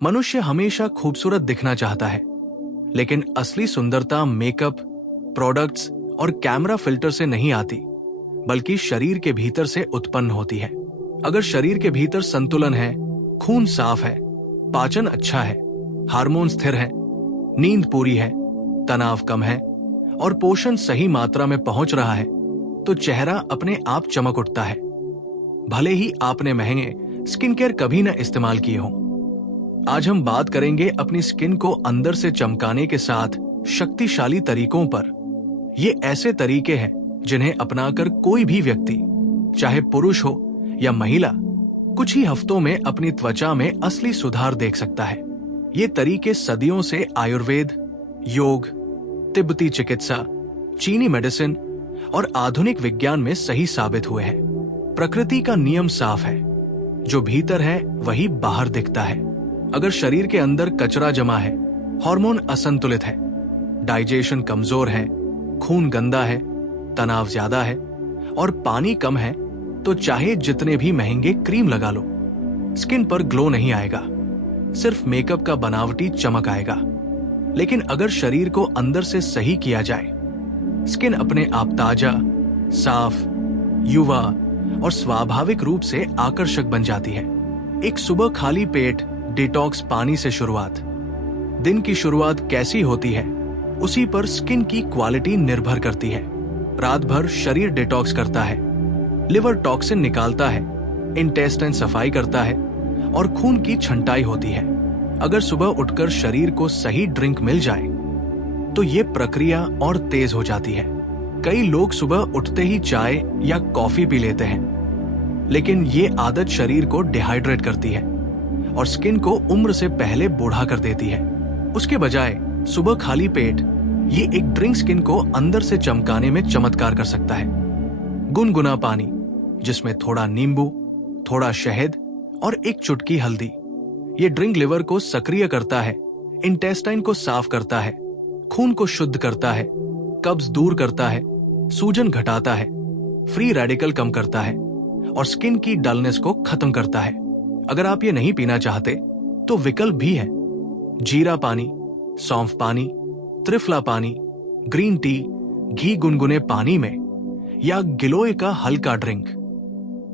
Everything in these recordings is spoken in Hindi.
मनुष्य हमेशा खूबसूरत दिखना चाहता है, लेकिन असली सुंदरता मेकअप, प्रोडक्ट्स और कैमरा फिल्टर से नहीं आती, बल्कि शरीर के भीतर से उत्पन्न होती है। अगर शरीर के भीतर संतुलन है, खून साफ है, पाचन अच्छा है, हार्मोन स्थिर है, नींद पूरी है, तनाव कम है और पोषण सही मात्रा में पहुंच रहा है, तो चेहरा अपने आप चमक उठता है, भले ही आपने महंगे स्किन केयर कभी न इस्तेमाल किए हों। आज हम बात करेंगे अपनी स्किन को अंदर से चमकाने के साथ शक्तिशाली तरीकों पर। ये ऐसे तरीके हैं जिन्हें अपनाकर कोई भी व्यक्ति, चाहे पुरुष हो या महिला, कुछ ही हफ्तों में अपनी त्वचा में असली सुधार देख सकता है। ये तरीके सदियों से आयुर्वेद, योग, तिब्बती चिकित्सा, चीनी मेडिसिन और आधुनिक विज्ञान में सही साबित हुए हैं। प्रकृति का नियम साफ है, जो भीतर है वही बाहर दिखता है। अगर शरीर के अंदर कचरा जमा है, हार्मोन असंतुलित है, डाइजेशन कमजोर है, खून गंदा है, तनाव ज्यादा है और पानी कम है, तो चाहे जितने भी महंगे क्रीम लगा लो, स्किन पर ग्लो नहीं आएगा, सिर्फ मेकअप का बनावटी चमक आएगा। लेकिन अगर शरीर को अंदर से सही किया जाए, स्किन अपने आप ताजा, साफ, युवा और स्वाभाविक रूप से आकर्षक बन जाती है। एक सुबह खाली पेट डिटॉक्स पानी से शुरुआत। दिन की शुरुआत कैसी होती है, उसी पर स्किन की क्वालिटी निर्भर करती है। रात भर शरीर डिटॉक्स करता है, लिवर टॉक्सिन निकालता है, इंटेस्टाइन सफाई करता है और खून की छंटाई होती है। अगर सुबह उठकर शरीर को सही ड्रिंक मिल जाए, तो ये प्रक्रिया और तेज हो जाती है। कई लोग सुबह उठते ही चाय या कॉफी पी लेते हैं, लेकिन ये आदत शरीर को डिहाइड्रेट करती है और स्किन को उम्र से पहले बूढ़ा कर देती है। उसके बजाय सुबह खाली पेट ये एक ड्रिंक स्किन को अंदर से चमकाने में चमत्कार कर सकता है। गुनगुना पानी, जिसमें थोड़ा नींबू, थोड़ा शहद और एक चुटकी हल्दी। ये ड्रिंक लिवर को सक्रिय करता है, इंटेस्टाइन को साफ करता है, खून को शुद्ध करता है, कब्ज दूर करता है, सूजन घटाता है, फ्री रेडिकल कम करता है और स्किन की डलनेस को खत्म करता है। अगर आप ये नहीं पीना चाहते, तो विकल्प भी है। जीरा पानी, सौंफ पानी, त्रिफला पानी, ग्रीन टी, घी गुनगुने पानी में या गिलोय का हल्का ड्रिंक।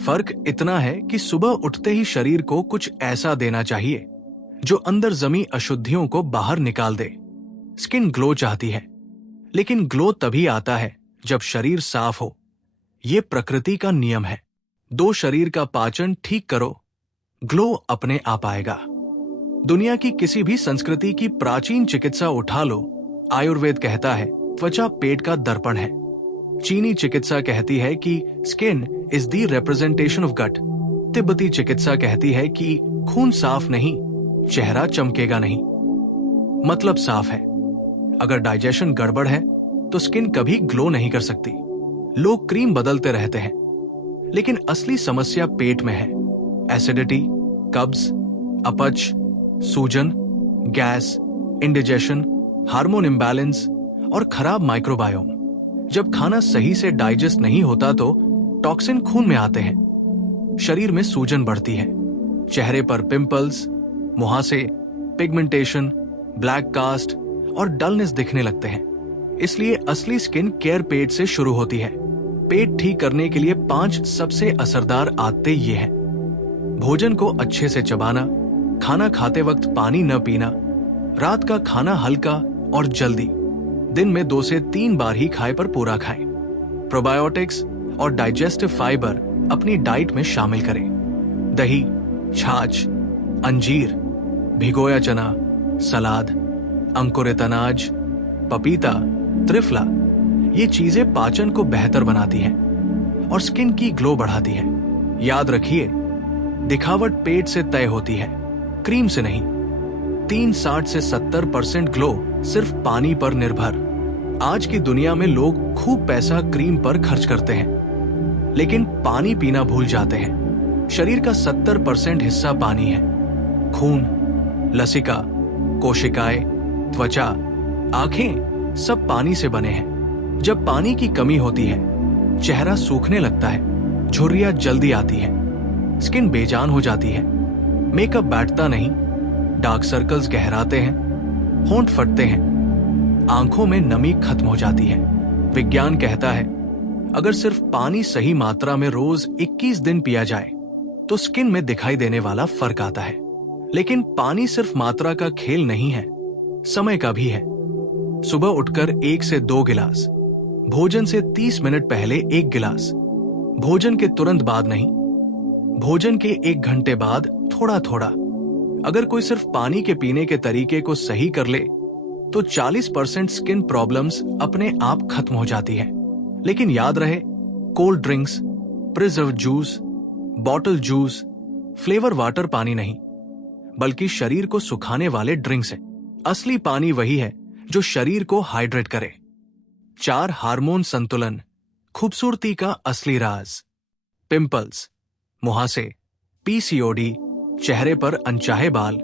फर्क इतना है कि सुबह उठते ही शरीर को कुछ ऐसा देना चाहिए जो अंदर जमी अशुद्धियों को बाहर निकाल दे। स्किन ग्लो चाहती है, लेकिन ग्लो तभी आता है जब शरीर साफ हो। ये प्रकृति का नियम है। दो शरीर का पाचन ठीक करो, ग्लो अपने आप आएगा। दुनिया की किसी भी संस्कृति की प्राचीन चिकित्सा उठा लो, आयुर्वेद कहता है त्वचा पेट का दर्पण है। चीनी चिकित्सा कहती है कि skin is the representation of gut. तिब्बती चिकित्सा कहती है कि खून साफ नहीं, चेहरा चमकेगा नहीं। मतलब साफ है। अगर डाइजेशन गड़बड़ है, तो स्किन कभी ग्लो नहीं कर सकती। लोग क्रीम बदलते रहते हैं, लेकिन असली समस्या पेट में है। एसिडिटी, कब्ज, अपच, सूजन, गैस, इंडिजेशन, हार्मोन इम्बैलेंस और खराब माइक्रोबायोम। जब खाना सही से डाइजेस्ट नहीं होता, तो टॉक्सिन खून में आते हैं, शरीर में सूजन बढ़ती है, चेहरे पर पिंपल्स, मुहासे, पिगमेंटेशन, ब्लैक कास्ट और डलनेस दिखने लगते हैं। इसलिए असली स्किन केयर पेट से शुरू होती है। पेट ठीक करने के लिए 5 सबसे असरदार आदतें ये हैं। भोजन को अच्छे से चबाना, खाना खाते वक्त पानी न पीना, रात का खाना हल्का और जल्दी, दिन में 2 से 3 बार ही खाए पर पूरा खाएं। प्रोबायोटिक्स और डाइजेस्टिव फाइबर अपनी डाइट में शामिल करें। दही, छाछ, अंजीर, भिगोया चना, सलाद, अंकुरित अनाज, पपीता, त्रिफला, ये चीजें पाचन को बेहतर बनाती हैं और स्किन की ग्लो बढ़ाती है। याद रखिए, दिखावट पेट से तय होती है, क्रीम से नहीं। 60 से 70% ग्लो सिर्फ पानी पर निर्भर। आज की दुनिया में लोग खूब पैसा क्रीम पर खर्च करते हैं, लेकिन पानी पीना भूल जाते हैं। शरीर का 70% हिस्सा पानी है। खून, लसिका, कोशिकाएं, त्वचा, आंखें सब पानी से बने हैं। जब पानी की कमी होती है, चेहरा सूखने लगता है, झुर्रियां जल्दी आती है, स्किन बेजान हो जाती है, मेकअप बैठता नहीं, डार्क सर्कल्स गहराते हैं, होंठ फटते हैं, आंखों में नमी खत्म हो जाती है। विज्ञान कहता है अगर सिर्फ पानी सही मात्रा में रोज 21 दिन पिया जाए तो स्किन में दिखाई देने वाला फर्क आता है। लेकिन पानी सिर्फ मात्रा का खेल नहीं है, समय का भी है। सुबह उठकर 1 से 2 गिलास, भोजन से 30 मिनट पहले 1 गिलास, भोजन के तुरंत बाद नहीं, भोजन के 1 घंटे बाद थोड़ा थोड़ा। अगर कोई सिर्फ पानी के पीने के तरीके को सही कर ले तो 40% स्किन प्रॉब्लम्स अपने आप खत्म हो जाती है। लेकिन याद रहे, cold drinks, preserve juice, bottle juice, flavour water पानी नहीं, बल्कि शरीर को सुखाने वाले ड्रिंक्स है। असली पानी वही है जो शरीर को हाइड्रेट करे। 4 हार्मोन संतुलन, खूबसूरती का असली राज। पिंपल्स, मुहासे, पीसीओडी, चेहरे पर अनचाहे बाल,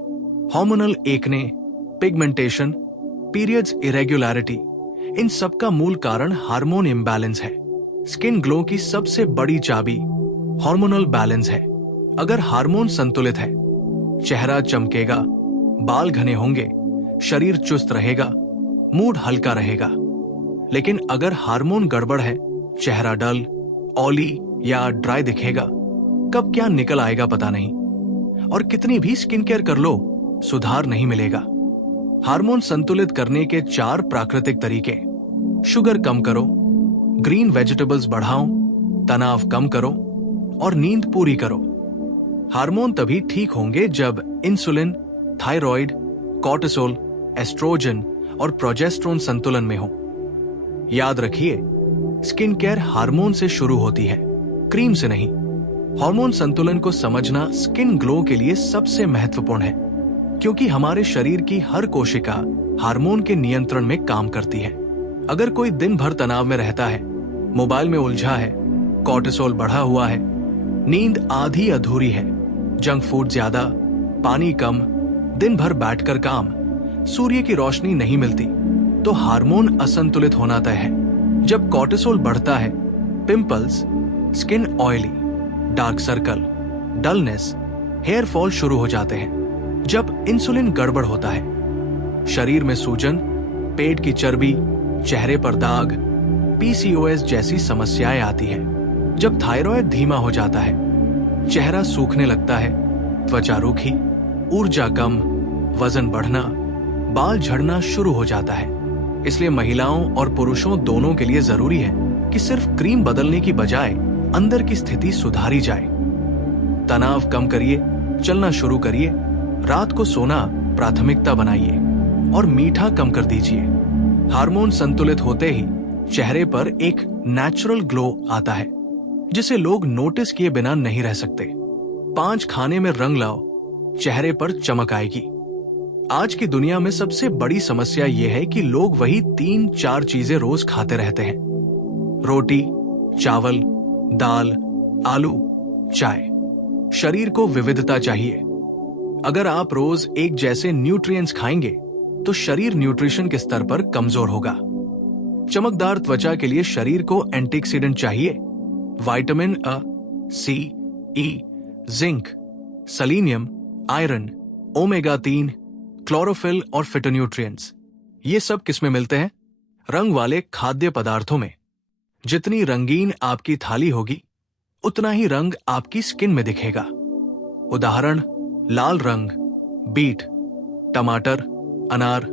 hormonal acne, pigmentation, periods irregularity, इन सब का मूल कारण हार्मोन इम्बैलेंस है। स्किन ग्लो की सबसे बड़ी चाबी हार्मोनल बैलेंस है। अगर हार्मोन संतुलित है, चेहरा चमकेगा, बाल घने होंगे, शरीर चुस्त रहेगा, मूड हल्का रहेगा। लेकिन अगर हार्मोन गड़बड़ है, चेहरा डल, ऑयली या ड्राई दिखेगा। कब क्या निकल आएगा पता नहीं, और कितनी भी स्किन केयर कर लो, सुधार नहीं मिलेगा। हार्मोन संतुलित करने के 4 प्राकृतिक तरीके। शुगर कम करो, ग्रीन वेजिटेबल्स बढ़ाओ, तनाव कम करो और नींद पूरी करो। हार्मोन तभी ठीक होंगे जब इंसुलिन, थायराइड, कॉर्टिसोल, एस्ट्रोजन और प्रोजेस्टेरोन संतुलन में हो। याद रखिए, स्किन केयर हार्मोन से शुरू होती है, क्रीम से नहीं। हार्मोन संतुलन को समझना स्किन ग्लो के लिए सबसे महत्वपूर्ण है, क्योंकि हमारे शरीर की हर कोशिका हार्मोन के नियंत्रण में काम करती है। अगर कोई दिन भर तनाव में रहता है, मोबाइल में उलझा है, कॉर्टिसोल बढ़ा हुआ है, नींद आधी अधूरी है, जंक फूड ज्यादा, पानी कम, दिन भर बैठकर काम, सूर्य की रोशनी नहीं मिलती, तो हार्मोन असंतुलित होना तय है। जब कॉर्टिसोल बढ़ता है, pimples, skin oily, dark circle, dullness, hair fall शुरू हो जाते हैं। जब इंसुलिन गड़बड़ होता है, शरीर में सूजन, पेट की चर्बी, चेहरे पर दाग, पीसीओएस जैसी समस्याएं आती हैं। जब थायराइड धीमा हो जाता है, चेहरा सूखने लगता है, त्वचा रूखी, ऊर्जा कम, वजन बढ़ना, बाल झड़ना शुरू हो जाता है। इसलिए महिलाओं और पुरुषों दोनों के लिए जरूरी है कि सिर्फ क्रीम बदलने की बजाय अंदर की स्थिति सुधारी जाए। तनाव कम करिए, चलना शुरू करिए, रात को सोना प्राथमिकता बनाइए और मीठा कम कर दीजिए। हार्मोन संतुलित होते ही चेहरे पर एक नेचुरल ग्लो आता है, जिसे लोग नोटिस किए बिना नहीं रह सकते। 5 खाने में रंग लाओ, चेहरे पर चमक आएगी। आज की दुनिया में सबसे बड़ी समस्या यह है कि लोग वही 3-4 चीजें रोज खाते रहते हैं। रोटी, चावल, दाल, आलू, चाय। शरीर को विविधता चाहिए। अगर आप रोज एक जैसे न्यूट्रिएंट्स खाएंगे तो शरीर न्यूट्रिशन के स्तर पर कमजोर होगा। चमकदार त्वचा के लिए शरीर को एंटीऑक्सीडेंट चाहिए, vitamin A, C, E, zinc, selenium, iron, omega 3, chlorophyll और फिटोन्यूट्रिएंट्स। ये सब किसमें मिलते हैं? रंग वाले खाद्य पदार्थों में। जितनी रंगीन आपकी थाली होगी, उतना ही रंग आपकी स्किन में दिखेगा। उदाहरण, लाल रंग, बीट, टमाटर, अनार,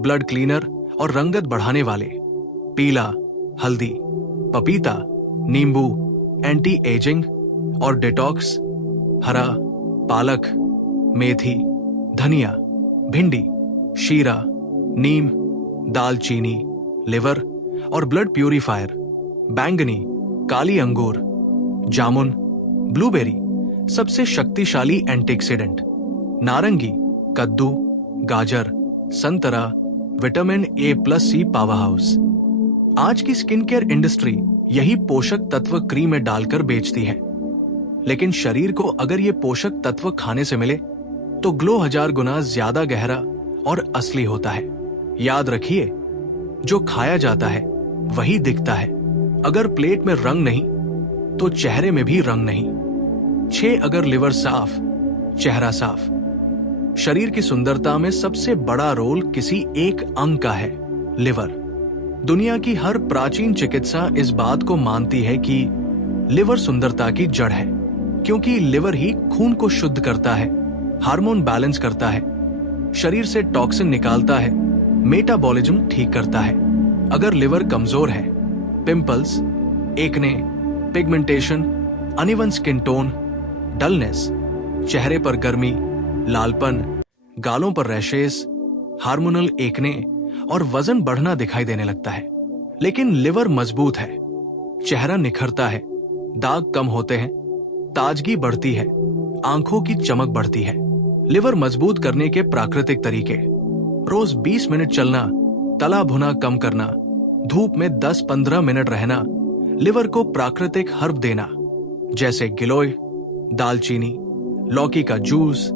ब्लड क्लीनर और रंगत बढ़ाने वाले, पीला, हल्दी, पपीता, नींबू, एंटी एजिंग और डिटॉक्स, हरा, पालक, मेथी, धनिया, भिंडी, शीरा, नीम, दालचीनी, लिवर और ब्लड प्यूरिफायर, बैंगनी, काली अंगूर, जामुन, ब्लूबेरी, सबसे शक्तिशाली एंटीऑक्सीडेंट, नारंगी, कद्दू, गाजर, संतरा, विटामिन A+C पावर हाउस। आज की स्किन केयर इंडस्ट्री यही पोषक तत्व क्रीम में डालकर बेचती है, लेकिन शरीर को अगर ये पोषक तत्व खाने से मिले तो ग्लो 1000 गुना ज्यादा गहरा और असली होता है। याद रखिए, जो खाया जाता है वही दिखता है। अगर प्लेट में रंग नहीं तो चेहरे में भी रंग नहीं। 6 अगर लिवर साफ, चेहरा साफ। शरीर की सुंदरता में सबसे बड़ा रोल किसी एक अंग का है, लिवर। दुनिया की हर प्राचीन चिकित्सा इस बात को मानती है कि लिवर सुंदरता की जड़ है, क्योंकि लिवर ही खून को शुद्ध करता है, हार्मोन बैलेंस करता है, शरीर से टॉक्सिन निकालता है, मेटाबॉलिज्म ठीक करता है। अगर लिवर कमजोर है, pimples, acne, pigmentation, uneven skin tone, dullness, चेहरे पर गर्मी, लालपन, गालों पर रैशेस, हार्मोनल एक्ने और वजन बढ़ना दिखाई देने लगता है। लेकिन लिवर मजबूत है, चेहरा निखरता है, दाग कम होते हैं, ताजगी बढ़ती है, आंखों की चमक बढ़ती है। लिवर मजबूत करने के प्राकृतिक तरीके: रोज 20 मिनट चलना, तला भुना कम करना, धूप में 10-15 मिनट रहना, लिवर को प्राकृतिक हर्ब देना जैसे गिलोय, दालचीनी, लौकी का जूस,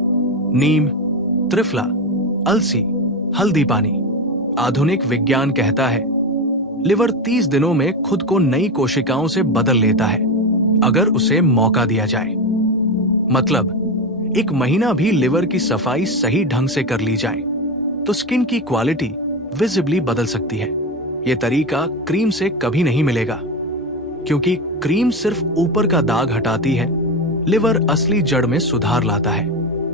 नीम, त्रिफला, अलसी, हल्दी पानी। आधुनिक विज्ञान कहता है लिवर 30 दिनों में खुद को नई कोशिकाओं से बदल लेता है, अगर उसे मौका दिया जाए। मतलब 1 महीना भी लिवर की सफाई सही ढंग से कर ली जाए तो स्किन की क्वालिटी विजिबली बदल सकती है। यह तरीका क्रीम से कभी नहीं मिलेगा, क्योंकि क्रीम सिर्फ ऊपर का दाग हटाती है, लिवर असली जड़ में सुधार लाता है।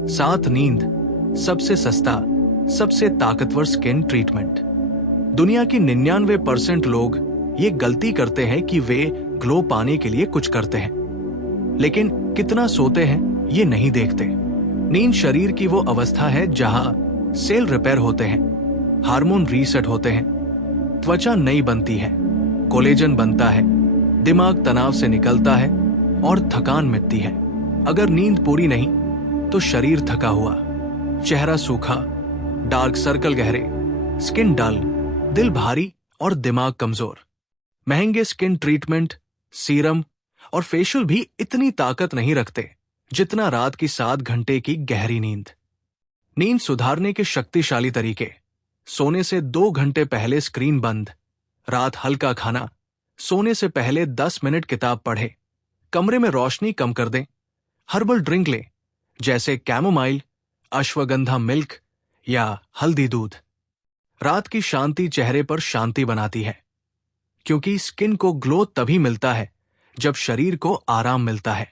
7 नींद, सबसे सस्ता, सबसे ताकतवर स्किन ट्रीटमेंट। दुनिया की 99% लोग ये गलती करते हैं कि वे ग्लो पाने के लिए कुछ करते हैं, लेकिन कितना सोते हैं ये नहीं देखते। नींद शरीर की वो अवस्था है जहां सेल रिपेयर होते हैं, हार्मोन रीसेट होते हैं, त्वचा नई बनती है, कोलेजन बनता है, दिमाग तनाव से निकलता है और थकान मिटती है। अगर नींद पूरी नहीं तो शरीर थका हुआ, चेहरा सूखा, डार्क सर्कल गहरे, स्किन डल, दिल भारी और दिमाग कमजोर। महंगे स्किन ट्रीटमेंट, सीरम और फेशियल भी इतनी ताकत नहीं रखते जितना रात की 7 घंटे की गहरी नींद। नींद सुधारने के शक्तिशाली तरीके: सोने से 2 घंटे पहले स्क्रीन बंद, रात हल्का खाना, सोने से पहले 10 मिनट किताब पढ़े, कमरे में रोशनी कम कर दें, हर्बल ड्रिंक लें जैसे कैमोमाइल, अश्वगंधा मिल्क या हल्दी दूध। रात की शांति चेहरे पर शांति बनाती है, क्योंकि स्किन को ग्लो तभी मिलता है जब शरीर को आराम मिलता है।